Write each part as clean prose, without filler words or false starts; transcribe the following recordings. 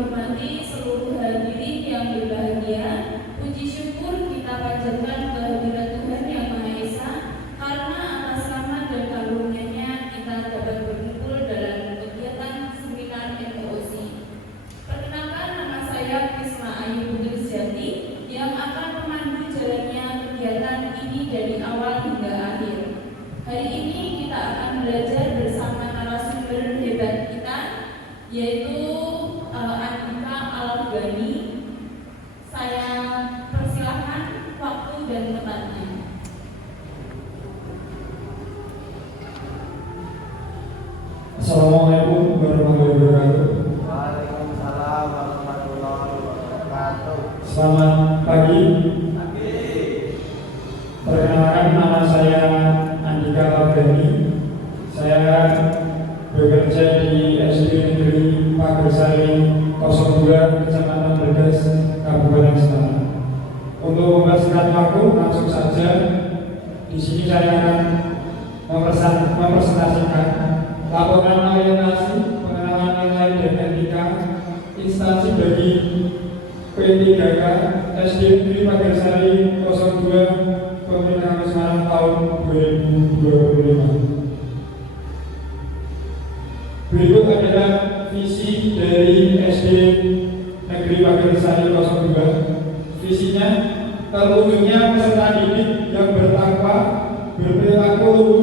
hormati seluruh hadirin yang berbahagia, puji syukur kita panjatkan kehadirat Tuhan Yang Maha Esa karena atas rahmat dan karunia-Nya kita dapat berkumpul dalam kegiatan seminar MOC. Perkenalkan, nama saya Prisma Ayu Putri Sejati yang akan memandu jalannya kegiatan ini dari awal hingga akhir. Hari ini kita akan belajar bersama narasumber hebat kita, yaitu Andika Al-Ghani. Saya persilahkan waktu dan tempatnya. Assalamualaikum warahmatullahi wabarakatuh. Waalaikumsalam warahmatullahi wabarakatuh. Selamat pagi. Perkenalkan, nama saya Andika Al-Ghani. Saya bekerja di SD Negeri Pagersari 02 Kecamatan Brebes, Kabupaten Semarang. Untuk mempersingkat waktu, langsung saja. Di sini saya akan mempresentasikan laporan orientasi pengenalan nilai dan etika instansi bagi P3K SD Negeri Pagersari 02 Pemerintah Semarang tahun 2025. Berikut adalah visi dari SD Negeri Pagersari 02. Visinya, terwujudnya peserta didik yang bertakwa, berperilaku luhur,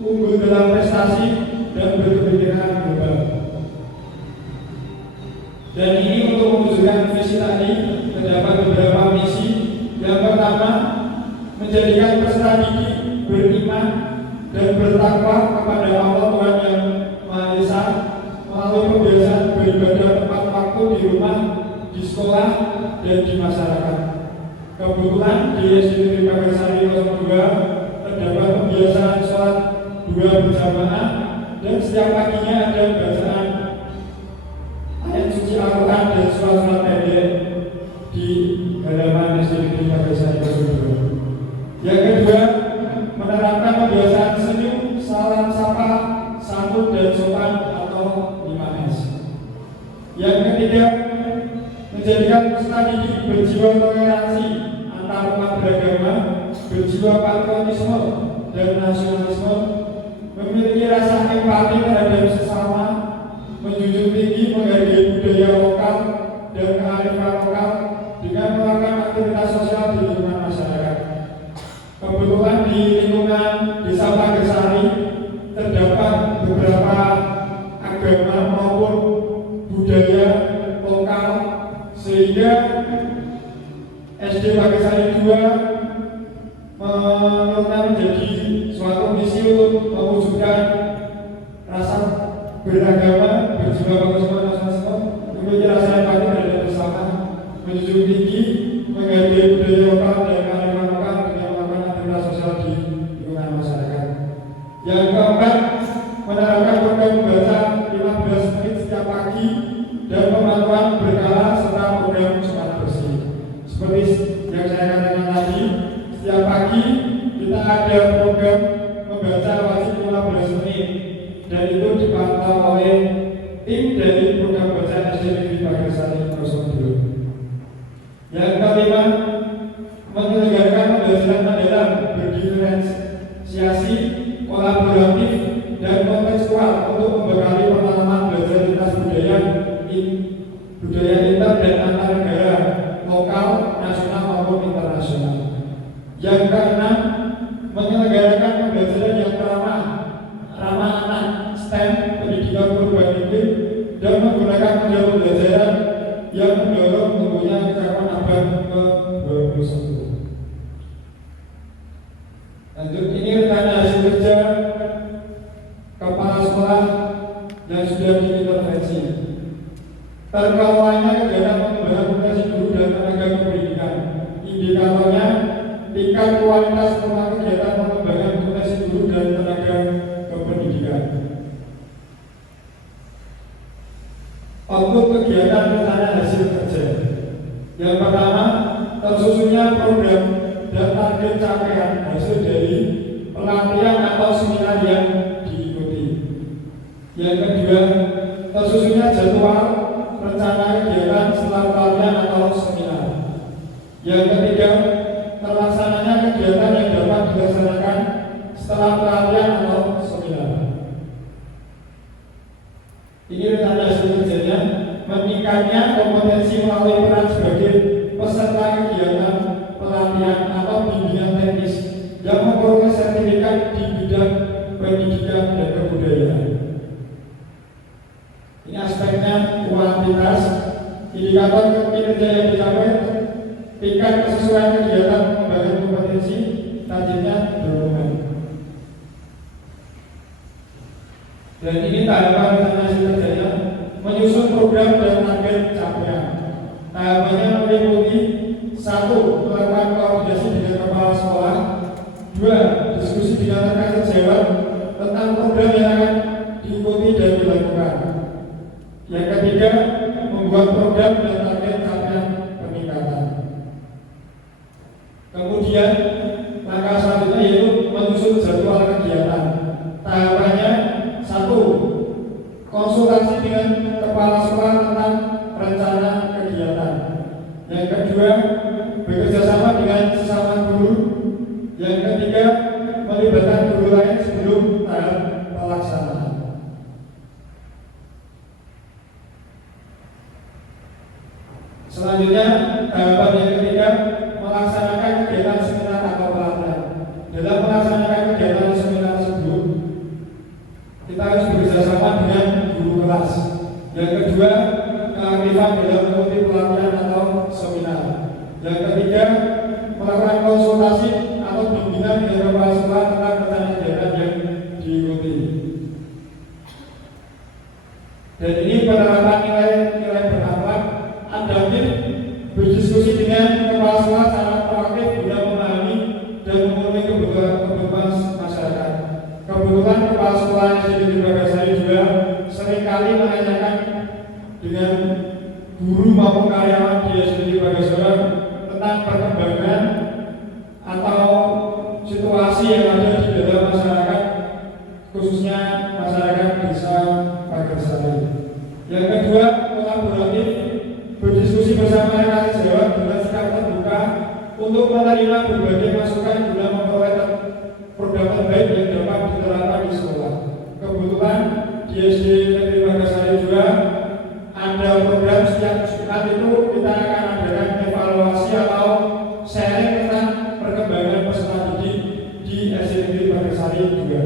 unggul dalam prestasi, dan berkepikiran global. Dan ini untuk mewujudkan visi tadi terdapat beberapa misi. Yang pertama, menjadikan peserta didik beriman dan bertakwa kepada Allah Tuhan Yang Maha Esa melalui pembiasaan beribadah tepat waktu di rumah, di sekolah, dan di masyarakat. Kebetulan di SD Negeri Pagersari 02 terdapat pembiasaan sholat 2 berjamaah dan setiap paginya ada bacaan ayat suci Al-Quran dan surat-surat pendek di halaman SD Negeri Pagersari 02. Yang kedua, menerapkan pembiasaan senyum, salam sapa, santun dan sopan atau 5S. Yang ketiga, menjadikan peserta didik berjiwa toleransi antar umat beragama, berjiwa patriotisme dan nasionalisme, memiliki rasa empati terhadap sesama, menjunjung tinggi menghargai budaya lokal dan kearifan lokal dengan melakukan aktivitas sosial di lingkungan masyarakat. Kebetulan di lingkungan Desa Pagersari terdapat beberapa agama maupun budaya lokal, sehingga SD Pagersari 2 menjadi suatu misi untuk mewujudkan rasa beragama, berjiwa patriotisme, nasionalisme, memiliki rasa empati terhadap bersama, menjunjung tinggi menghargai budaya lokal dan kearifan lokal dengan melakukan aktivitas sosial di lingkungan masyarakat. Yang keempat, menerapkan program membaca 15 menit setiap pagi dan pemantauan berkala serta program semangat bersih. Seperti yang saya katakan tadi, setiap pagi kita ada program membaca wajib 15 menit dan itu dipantau oleh tim dari program baca SD Negeri Pagersari 02. Yang kelima, menyelenggarakan pembelajaran mendalam berdiferensiasi, kolaboratif, dan kontekstual untuk membekali pengalaman belajar lintas budaya inter dan antar negara, lokal, nasional maupun internasional. Yang keenam, menyelenggarakan pembelajaran yang ramah anak, STEM, pendidikan perubahan iklim, dan menggunakan model pembelajaran yang mendorong tumbuhnya kecakupan abad ke-21. Lanjut, ini rencana hasil kerja kepala sekolah yang sudah diintervensi. Terkelolanya kegiatan pengembangan potensi guru dan tenaga pendidikan. Indikatornya tingkat kualitas kegiatan pengembangan potensi guru dan tenaga kependidikan. Output kegiatan rencana hasil kerja. Yang pertama, tersusunnya program dan target capaian hasil dari pelatihan atau seminar yang diikuti. Yang kedua, tersusunnya jadwal rencana meningkatnya kompetensi melalui peran sebagai peserta kegiatan pelatihan atau bimbingan teknis yang memperoleh sertifikat di bidang pendidikan dan kebudayaan. Ini aspeknya kuantitas, indikator kinerja yang dicapai, tingkat kesesuaian kegiatan pengembangan kompetensi, targetnya dorongan. Dan ini tahapan rencana kerjanya menyusun program dan target capaian. Tahapannya meliputi 1. Melakukan koordinasi dengan kepala sekolah. 2. Diskusi dengan rekan sejawat tentang program yang akan diikuti dan dilakukan. Yang ketiga, membuat program dan target capaian peningkatan. Kemudian langkah selanjutnya yaitu menyusun jadwal kegiatan. Tahapannya 1. Konsultasi dengan kepala sekolah tentang rencana kegiatan. Yang kedua, bekerja sama dengan sesama guru. Yang ketiga, melibatkan guru lain sebelum tahap pelaksanaan. Selanjutnya, tahapan yang ketiga, melaksanakan kegiatan seminar atau pelatihan. Dalam melaksanakan kegiatan seminar tersebut, kita harus bekerjasama dengan guru kelas. Yang kedua, keaktifan dalam mengikuti pelatihan atau seminar. Yang ketiga, melakukan konsultasi atau bimbingan dengan kepala sekolah tentang rencana kegiatan yang diikuti. Dan ini penerapan nilai bernafas, adaptif, berdiskusi dengan kepala sekolah secara proaktif guna memahami dan memenuhi kebutuhan masyarakat. Kebetulan kepala sekolah SD Bagasari juga seringkali menanyakan dengan guru maupun karyawan di SD Bagasari tentang perkembangan atau situasi yang ada di dalam masyarakat, khususnya masyarakat desa Bagasari. Yang kedua, kolaboratif, berdiskusi bersama rekan sejawat dengan sikap terbuka untuk menerima berbagai masukan guna memperoleh program terbaik yang dapat diterapkan di sekolah. Kebetulan di SD Negeri Bagasari juga ada program setiap Jumat itu kita akan adakan evaluasi atau sharing tentang perkembangan peserta didik di SD Negeri Bagasari juga.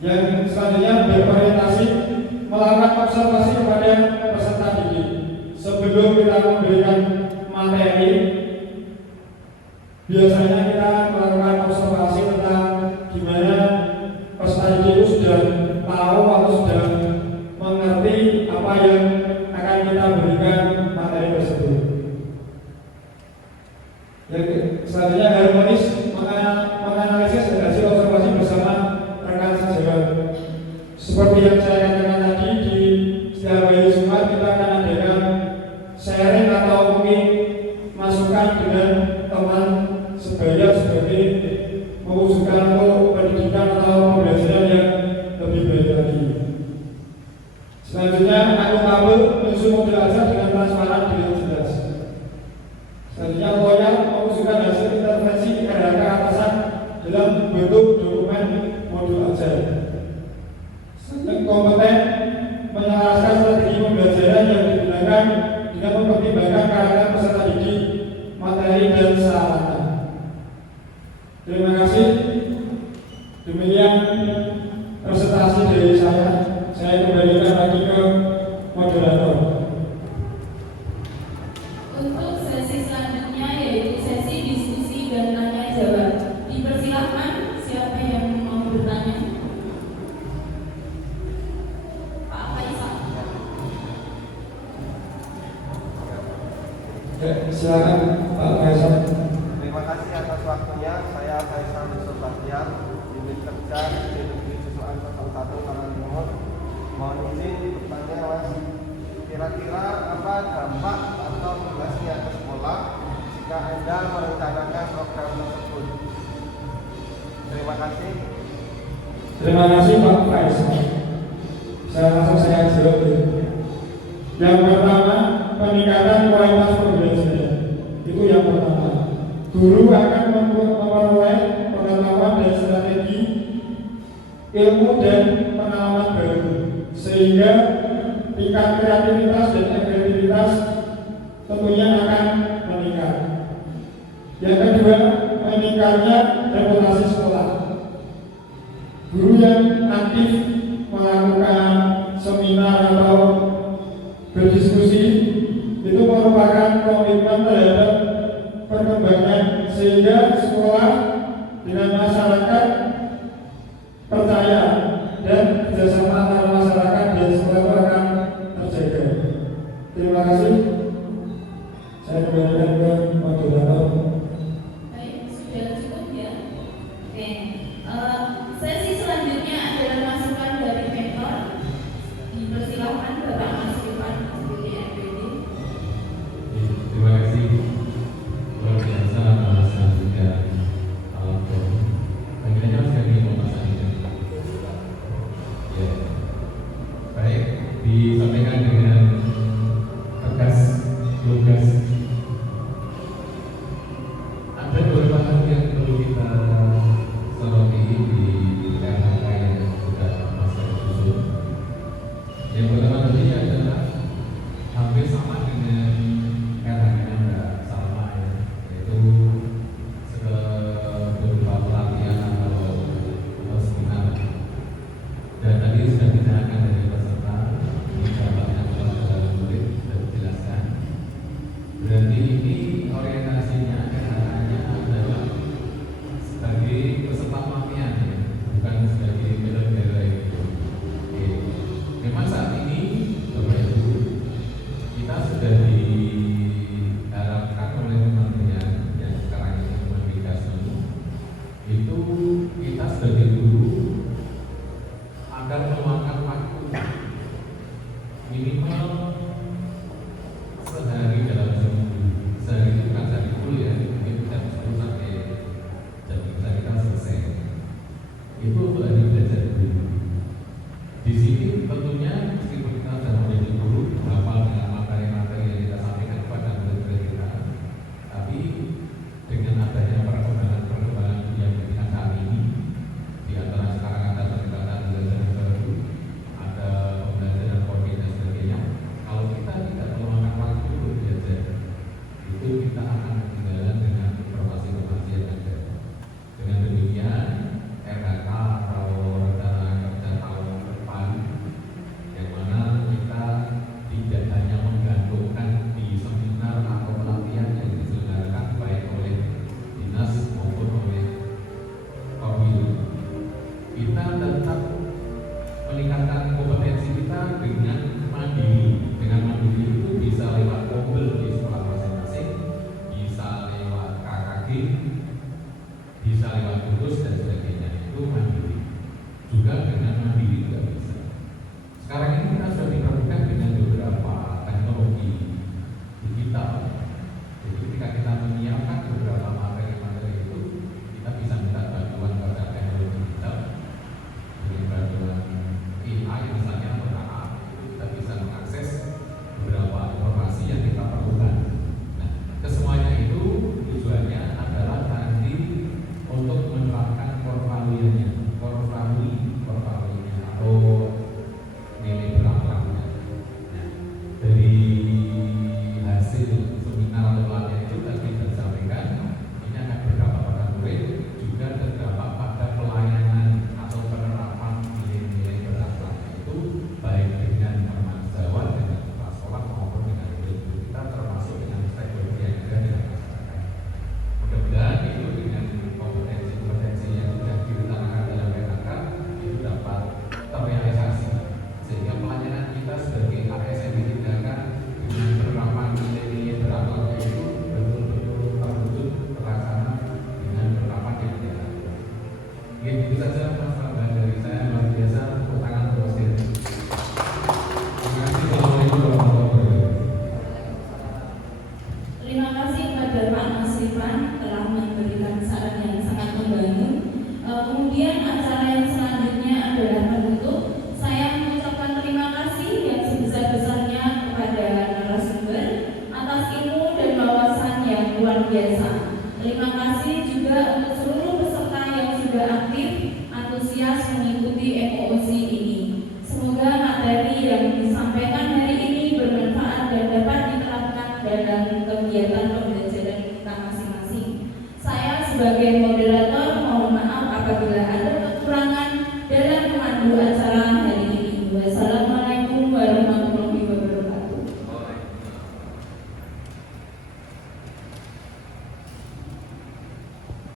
Yang selanjutnya berorientasi melakukan observasi kepada peserta didik. Sebelum kita memberikan materi, biasanya kita melakukan observasi tentang gimana peserta didik itu sudah tahu atau sudah mengerti apa yang akan kita berikan materi tersebut. Yang selanjutnya harmonis, menganalisis dan hasil observasi bersama rekan sejawat. Seperti yang saya katakan tadi, di setiap hari Jumat kita akan adakan sharing atau mungkin masukan dengan teman sebaya sebagai mewujudkan untuk pendidikan atau pembelajaran yang lebih baik lagi. Selanjutnya, akuntabel, menyusun model ajar dengan transparan dengan jelas. Selanjutnya, loyal, mewujudkan hasil intervensi RHK atasan dalam bentuk dokumen modul ajar. Selanjutnya, kompeten, menyelaraskan strategi pembelajaran yang digunakan dengan mempertimbangkan karakter peserta didik, materi dan sarana. Terima kasih. Demikian presentasi dari saya. Saya kembalikan lagi ke moderator. Untuk sesi selanjutnya yaitu sesi diskusi dan tanya jawab. Dipersilakan siapa yang mau bertanya. Pak Faisal. Ya, silakan Pak Faisal. Terima kasih atas waktunya. Saya Faisal Yusuf Bahtiar, unit kerja di Negeri Siswaan 01 Karangtimur. Mohon izin bertanya, Mas, kira-kira apa dampak atau tugasnya ke sekolah jika Anda merencanakan program tersebut? Terima kasih. Terima kasih Pak Faisal. Saya langsung saya jawab. Yang pertama, peningkatan kualitas pembelajaran. Itu yang pertama. Guru akan memperoleh pengetahuan dan strategi, ilmu dan pengalaman baru, sehingga tingkat kreativitas dan efektivitas tentunya akan meningkat. Yang kedua, meningkatnya reputasi sekolah. Guru yang aktif melakukan seminar atau berdiskusi itu merupakan komitmen terhadap perkembangan, sehingga sekolah dengan masyarakat percaya dan kerjasama antara masyarakat dan sekolah itu akan terjaga. Terima kasih. Saya kembalikan ke moderator. Baik, sudah cukup ya. Oke. Sesi selanjutnya adalah masukan dari mentor. Dipersilakan Bapak Mas Irfan dari NPD. Terima kasih. Luar biasa alasan juga alam forum. Akhirnya sekali mau masak ini. Ya. Baik, disampaikan dengan tegas, lugas. Ada beberapa hal yang perlu kita soroti di RHK yang sudah masuk susun. Yang pertama tadi adalah hampir sama